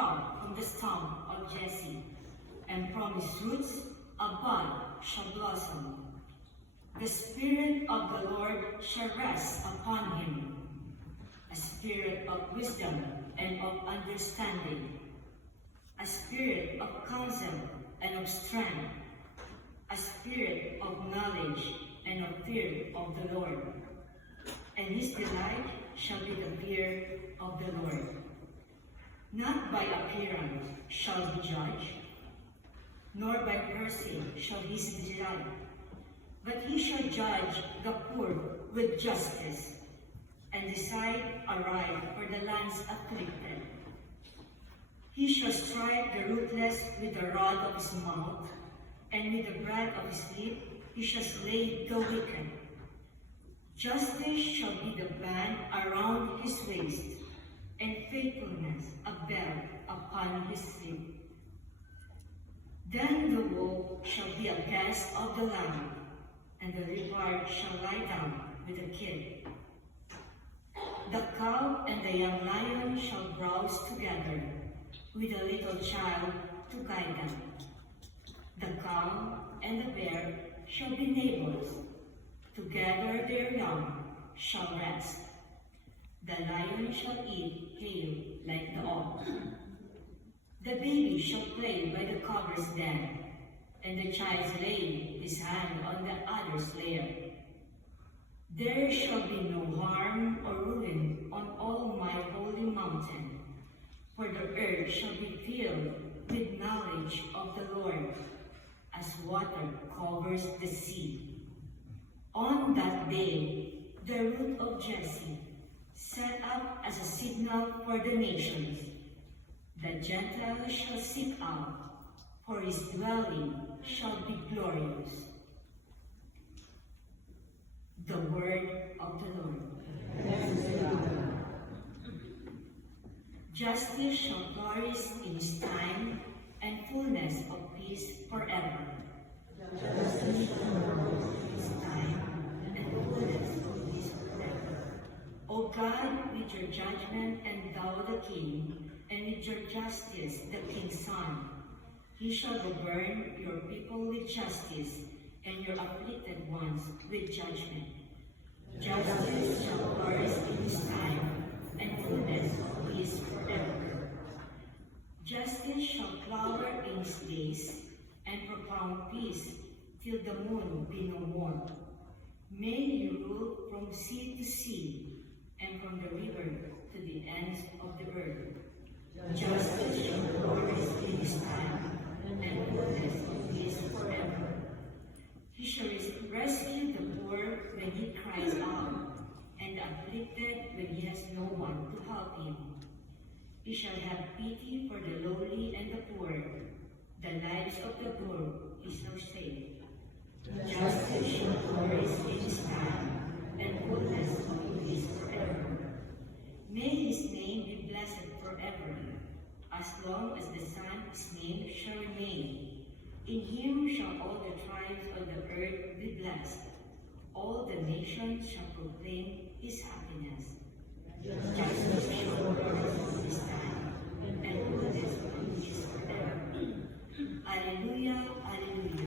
sprout from the stump of Jesse, and from his roots a bud shall blossom. The Spirit of the Lord shall rest upon him, a spirit of wisdom and of understanding, a spirit of counsel and of strength, a spirit of knowledge and of fear of the Lord. And his delight shall be the fear of the Lord. Not by appearance shall he judge, nor by person shall his delight, but he shall judge the poor with justice, and decide aright for the land's afflicted. He shall strike the ruthless with the rod of his mouth, and with the breath of his lip he shall slay the wicked. Justice shall be the band around his waist, and faithfulness a belt upon his hip. Then the wolf shall be a guest of the lamb, and the leopard shall lie down with the kid. The cow and the young lion shall browse together, with a little child to guide them. The cow and the bear shall be neighbors, together their young shall rest. The lion shall eat hay like the ox. The baby shall play by the cobber's den, and the child lay his hand on the other's lair. There shall be no harm or ruin on all my holy mountain, for the earth shall be filled with knowledge of the Lord, as water covers the sea. On that day, the root of Jesse, set up as a signal for the nations. The Gentiles shall seek out, for his dwelling shall be glorious. The word of the Lord. Justice shall flourish in his time, and fullness of peace forever. Justice shall flourish in his time, and fullness of peace forever. O God, with your judgment, and thou the king, and with your justice the king's son, he shall govern your people with justice, and your afflicted ones with judgment. Justice shall flourish in his time, and fullness of peace forever. Justice shall flower in his days, and profound peace till the moon be no more. May you rule from sea to sea, and from the river to the ends of the earth. Justice shall flourish in his time, and fullness of peace forever. He shall rescue the poor when he cries out, and the afflicted when he has no one to help him. He shall have pity for the lowly and the poor. The lives of the poor he shall save. Justice shall flourish in his time, and fullness of peace forever. May his name be blessed forever, as long as the Son his name shall remain. In him shall all the tribes of the earth be blessed. All the nations shall proclaim his happiness. Justice shall flourish in his time, and fullness of peace forever. Alleluia.